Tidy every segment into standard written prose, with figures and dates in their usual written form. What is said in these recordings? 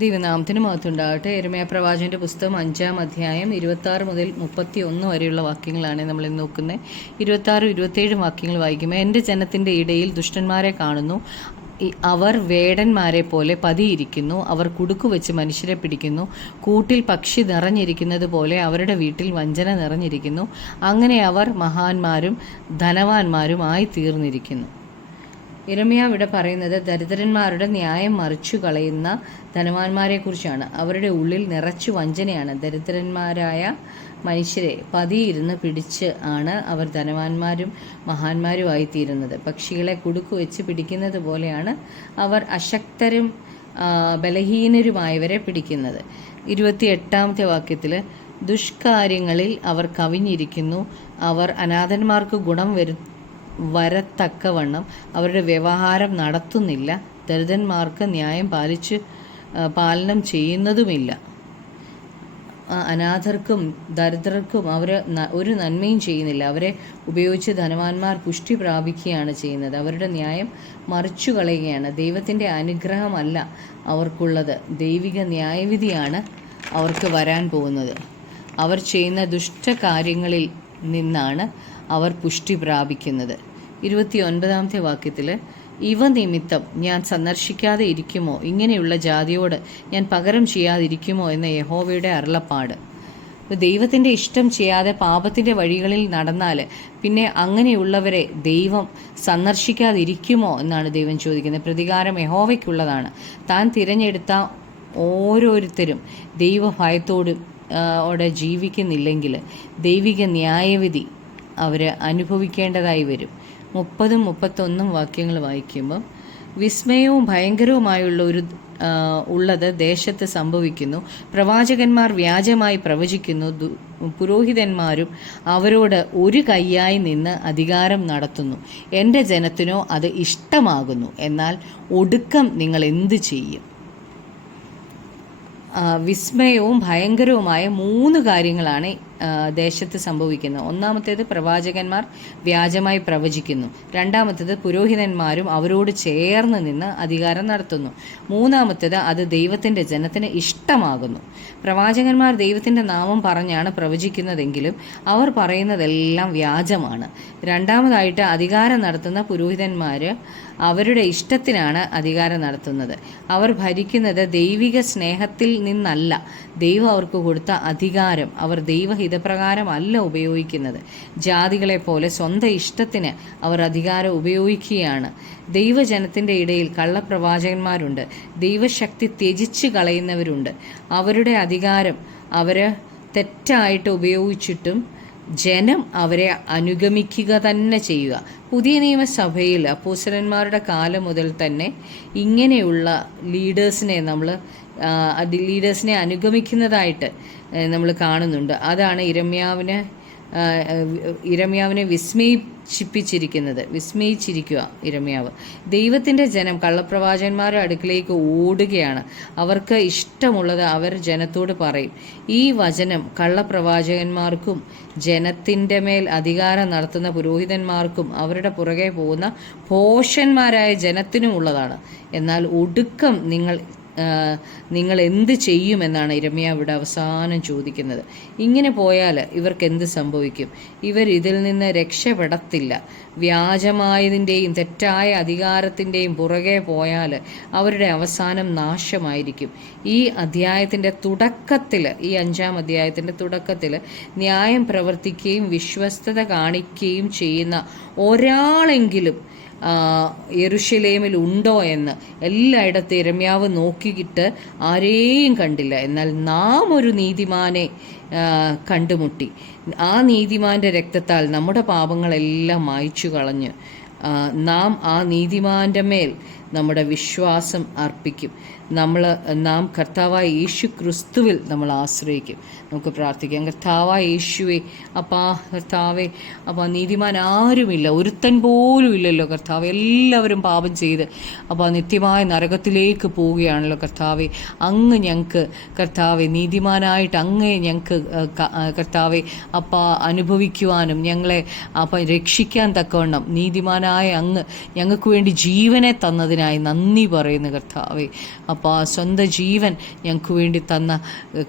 ദൈവനാമത്തിന് മഹത്വമുണ്ടാകട്ടെ. യിരെമ്യാ പ്രവാചകന്റെ പുസ്തകം 5-ാം അധ്യായം 26 മുതൽ 31 വരെയുള്ള വാക്യങ്ങളാണ് നമ്മൾ ഇന്ന് നോക്കുന്നത്. 26-27 വാക്യങ്ങൾ വായിക്കുമ്പോൾ, എൻ്റെ ജനത്തിൻ്റെ ഇടയിൽ ദുഷ്ടന്മാരെ കാണുന്നു. അവർ വേടന്മാരെ പോലെ പതിയിരിക്കുന്നു. അവർ കുടുക്കുവെച്ച് മനുഷ്യരെ പിടിക്കുന്നു. കൂട്ടിൽ പക്ഷി നിറഞ്ഞിരിക്കുന്നത് പോലെ അവരുടെ വീട്ടിൽ വഞ്ചന നിറഞ്ഞിരിക്കുന്നു. അങ്ങനെ അവർ മഹാന്മാരും ധനവാന്മാരും ആയി തീർന്നിരിക്കുന്നു. യിരെമ്യാ ഇവിടെ പറയുന്നത് ദരിദ്രന്മാരുടെ ന്യായം മറിച്ചു കളയുന്ന ധനവാന്മാരെക്കുറിച്ചാണ്. അവരുടെ ഉള്ളിൽ നിറച്ചു വഞ്ചനയാണ്. ദരിദ്രന്മാരായ മനുഷ്യരെ പതിയിരുന്ന് പിടിച്ച് ആണ് അവർ ധനവാന്മാരും മഹാന്മാരുമായി തീരുന്നത്. പക്ഷികളെ കുടുക്കു വെച്ച് പിടിക്കുന്നത് പോലെയാണ് അവർ അശക്തരും ബലഹീനരുമായവരെ പിടിക്കുന്നത്. 28-ാമത്തെ വാക്യത്തിൽ, ദുഷ്കാര്യങ്ങളിൽ അവർ കവിഞ്ഞിരിക്കുന്നു. അവർ അനാഥന്മാർക്ക് ഗുണം വരത്തക്കവണ്ണം അവരുടെ വ്യവഹാരം നടത്തുന്നില്ല. ദരിദ്രന്മാർക്ക് ന്യായം പാലനം ചെയ്യുന്നതുമില്ല. അനാഥർക്കും ദരിദ്രർക്കും അവർ ഒരു നന്മയും ചെയ്യുന്നില്ല. അവരെ ഉപയോഗിച്ച് ധനവാന്മാർ പുഷ്ടി പ്രാപിക്കുകയാണ് ചെയ്യുന്നത്. അവരുടെ ന്യായം മറിച്ചു കളയുകയാണ്. ദൈവത്തിൻ്റെ അനുഗ്രഹമല്ല അവർക്കുള്ളത്, ദൈവിക ന്യായവിധിയാണ് അവർക്ക് വരാൻ പോകുന്നത്. അവർ ചെയ്യുന്ന ദുഷ്ടകാര്യങ്ങളിൽ നിന്നാണ് അവർ പുഷ്ടി പ്രാപിക്കുന്നത്. 29-ാമത്തെ വാക്യത്തിൽ, ഇവ നിമിത്തം ഞാൻ സന്ദർശിക്കാതെ ഇരിക്കുമോ? ഇങ്ങനെയുള്ള ജാതിയോട് ഞാൻ പകരം ചെയ്യാതിരിക്കുമോ എന്ന യഹോവയുടെ അരുളപ്പാട്. ദൈവത്തിൻ്റെ ഇഷ്ടം ചെയ്യാതെ പാപത്തിൻ്റെ വഴികളിൽ നടന്നാൽ പിന്നെ അങ്ങനെയുള്ളവരെ ദൈവം സന്ദർശിക്കാതിരിക്കുമോ എന്നാണ് ദൈവം ചോദിക്കുന്നത്. പ്രതികാരം യഹോവയ്ക്കുള്ളതാണ്. താൻ തിരഞ്ഞെടുത്ത ഓരോരുത്തരും ദൈവഭയത്തോടെ ജീവിക്കുന്നില്ലെങ്കിൽ ദൈവിക ന്യായവിധി അവർ അനുഭവിക്കേണ്ടതായി വരും. 30-31 വാക്യങ്ങൾ വായിക്കുമ്പം, വിസ്മയവും ഭയങ്കരവുമായുള്ളത് ദേശത്ത് സംഭവിക്കുന്നു. പ്രവാചകന്മാർ വ്യാജമായി പ്രവചിക്കുന്നു. പുരോഹിതന്മാരും അവരോട് ഒരു കൈയായി നിന്ന് അധികാരം നടത്തുന്നു. എൻ്റെ ജനത്തിനോ അത് ഇഷ്ടമാകുന്നു. എന്നാൽ ഒടുക്കം നിങ്ങൾ എന്തു ചെയ്യും? വിസ്മയവും ഭയങ്കരവുമായ 3 കാര്യങ്ങളാണ് ദേശത്ത് സംഭവിക്കുന്നത്. ഒന്നാമത്തേത്, പ്രവാചകന്മാർ വ്യാജമായി പ്രവചിക്കുന്നു. രണ്ടാമത്തേത്, പുരോഹിതന്മാരും അവരോട് ചേർന്ന് നിന്ന് അധികാരം നടത്തുന്നു. മൂന്നാമത്തേത്, അത് ദൈവത്തിൻ്റെ ജനത്തിന് ഇഷ്ടമാകുന്നു. പ്രവാചകന്മാർ ദൈവത്തിൻ്റെ നാമം പറഞ്ഞാണ് പ്രവചിക്കുന്നതെങ്കിലും അവർ പറയുന്നതെല്ലാം വ്യാജമാണ്. രണ്ടാമതായിട്ട്, അധികാരം നടത്തുന്ന പുരോഹിതന്മാർ അവരുടെ ഇഷ്ടത്തിനാണ് അധികാരം നടത്തുന്നത്. അവർ ഭരിക്കുന്നത് ദൈവിക സ്നേഹത്തിൽ നിന്നല്ല. ദൈവം അവർക്ക് കൊടുത്ത അധികാരം അവർ ദൈവഹിതപ്രകാരം അല്ല ഉപയോഗിക്കുന്നത്. ജാതികളെ പോലെ സ്വന്തം ഇഷ്ടത്തിന് അവർ അധികാരം ഉപയോഗിക്കുകയാണ്. ദൈവജനത്തിൻ്റെ ഇടയിൽ കള്ളപ്രവാചകന്മാരുണ്ട്. ദൈവശക്തി ത്യജിച്ച് കളയുന്നവരുണ്ട്. അവരുടെ അധികാരം അവർ തെറ്റായിട്ട് ഉപയോഗിച്ചിട്ടും ജനം അവരെ അനുഗമിക്കുക തന്നെ ചെയ്യുക. പുതിയ നിയമസഭയിൽ അപ്പോസ്തലന്മാരുടെ കാലം മുതൽ തന്നെ ഇങ്ങനെയുള്ള ലീഡേഴ്സിനെ അനുഗമിക്കുന്നതായിട്ട് നമ്മൾ കാണുന്നുണ്ട്. അതാണ് ഇരമ്യാവിനെ വിസ്മയിച്ചിരിക്കുക ഇരമ്യാവ്. ദൈവത്തിൻ്റെ ജനം കള്ളപ്രവാചകന്മാരുടെ അടുക്കിലേക്ക് ഓടുകയാണ്. അവർക്ക് ഇഷ്ടമുള്ളത് അവർ ജനത്തോട് പറയും. ഈ വചനം കള്ളപ്രവാചകന്മാർക്കും ജനത്തിൻ്റെ മേൽ അധികാരം നടത്തുന്ന പുരോഹിതന്മാർക്കും അവരുടെ പുറകെ പോകുന്ന ഭോഷന്മാരായ ജനത്തിനുമുള്ളതാണ്. എന്നാൽ ഒടുക്കം നിങ്ങൾ എന്ത് ചെയ്യുമെന്നാണ് യിരെമ്യാ ഇവിടെ അവസാനം ചോദിക്കുന്നത്. ഇങ്ങനെ പോയാൽ ഇവർക്ക് എന്ത് സംഭവിക്കും? ഇവർ ഇതിൽ നിന്ന് രക്ഷപ്പെടത്തില്ല. വ്യാജമായതിൻ്റെയും തെറ്റായ അധികാരത്തിൻ്റെയും പുറകെ പോയാൽ അവരുടെ അവസാനം നാശമായിരിക്കും. ഈ അധ്യായത്തിൻ്റെ തുടക്കത്തിൽ, ഈ 5-ാം അധ്യായത്തിൻ്റെ തുടക്കത്തിൽ ന്യായം പ്രവർത്തിക്കുകയും വിശ്വസ്തത കാണിക്കുകയും ചെയ്യുന്ന ഒരാളെങ്കിലും യെരുശലേമിൽ ഉണ്ടോ എന്ന് എല്ലായിടത്തും യിരെമ്യാവ് നോക്കിയിട്ട് ആരെയും കണ്ടില്ല. എന്നാൽ നാം ഒരു നീതിമാനെ കണ്ടുമുട്ടി. ആ നീതിമാന്റെ രക്തത്താൽ നമ്മുടെ പാപങ്ങളെല്ലാം മായ്ച്ചു കളഞ്ഞ് നാം ആ നീതിമാന്റെ മേൽ നമ്മുടെ വിശ്വാസം അർപ്പിക്കും. നാം കർത്താവായ യേശു ക്രിസ്തുവിൽ നമ്മൾ ആശ്രയിക്കും. നമുക്ക് പ്രാർത്ഥിക്കാം. കർത്താവായ യേശുവേ, കർത്താവേ, നീതിമാൻ ആരുമില്ല, ഒരുത്തൻ പോലും ഇല്ലല്ലോ കർത്താവേ. എല്ലാവരും പാപം ചെയ്ത് നിത്യമായ നരകത്തിലേക്ക് പോവുകയാണല്ലോ കർത്താവേ. അങ്ങ് ഞങ്ങൾക്ക് കർത്താവെ നീതിമാനായിട്ട് അങ്ങേ ഞങ്ങൾക്ക് കർത്താവെ അനുഭവിക്കുവാനും ഞങ്ങളെ രക്ഷിക്കാൻ തക്കവണ്ണം നീതിമാനായ അങ്ങ് ഞങ്ങൾക്ക് വേണ്ടി ജീവനെ തന്നതിനായി നന്ദി പറയുന്നു കർത്താവെ. അപ്പോൾ സ്വന്തം ജീവൻ ഞങ്ങൾക്ക് വേണ്ടി തന്ന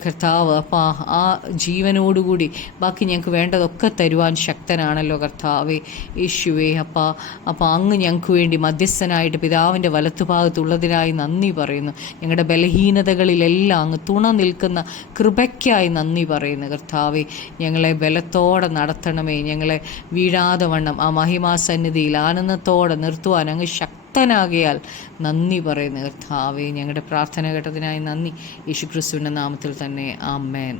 കർത്താവ്, അപ്പോൾ ആ ജീവനോടുകൂടി ബാക്കി ഞങ്ങൾക്ക് വേണ്ടതൊക്കെ തരുവാൻ ശക്തനാണല്ലോ കർത്താവേ യേശുവേ. അപ്പോൾ അങ്ങ് ഞങ്ങൾക്ക് വേണ്ടി മധ്യസ്ഥനായിട്ട് പിതാവിൻ്റെ വലത്തുഭാഗത്തുള്ളതിനായി നന്ദി പറയുന്നു. ഞങ്ങളുടെ ബലഹീനതകളിലെല്ലാം അങ്ങ് തുണ നിൽക്കുന്ന കൃപയ്ക്കായി നന്ദി പറയുന്നു കർത്താവേ. ഞങ്ങളെ ബലത്തോടെ നടത്തണമേ, ഞങ്ങളെ വീഴാതെ വണ്ണം ആ മഹിമാസന്നിധിയിൽ ആനന്ദത്തോടെ നിർത്തുവാൻ അങ്ങ് ശക്തനാകിയാൽ നന്ദി പറയുന്നു കർത്താവേ. ഞങ്ങളുടെ പ്രാർത്ഥന കേട്ടതിനായി നന്ദി. യേശുക്രിസ്തുവിൻ്റെ നാമത്തിൽ തന്നെ ആമേൻ.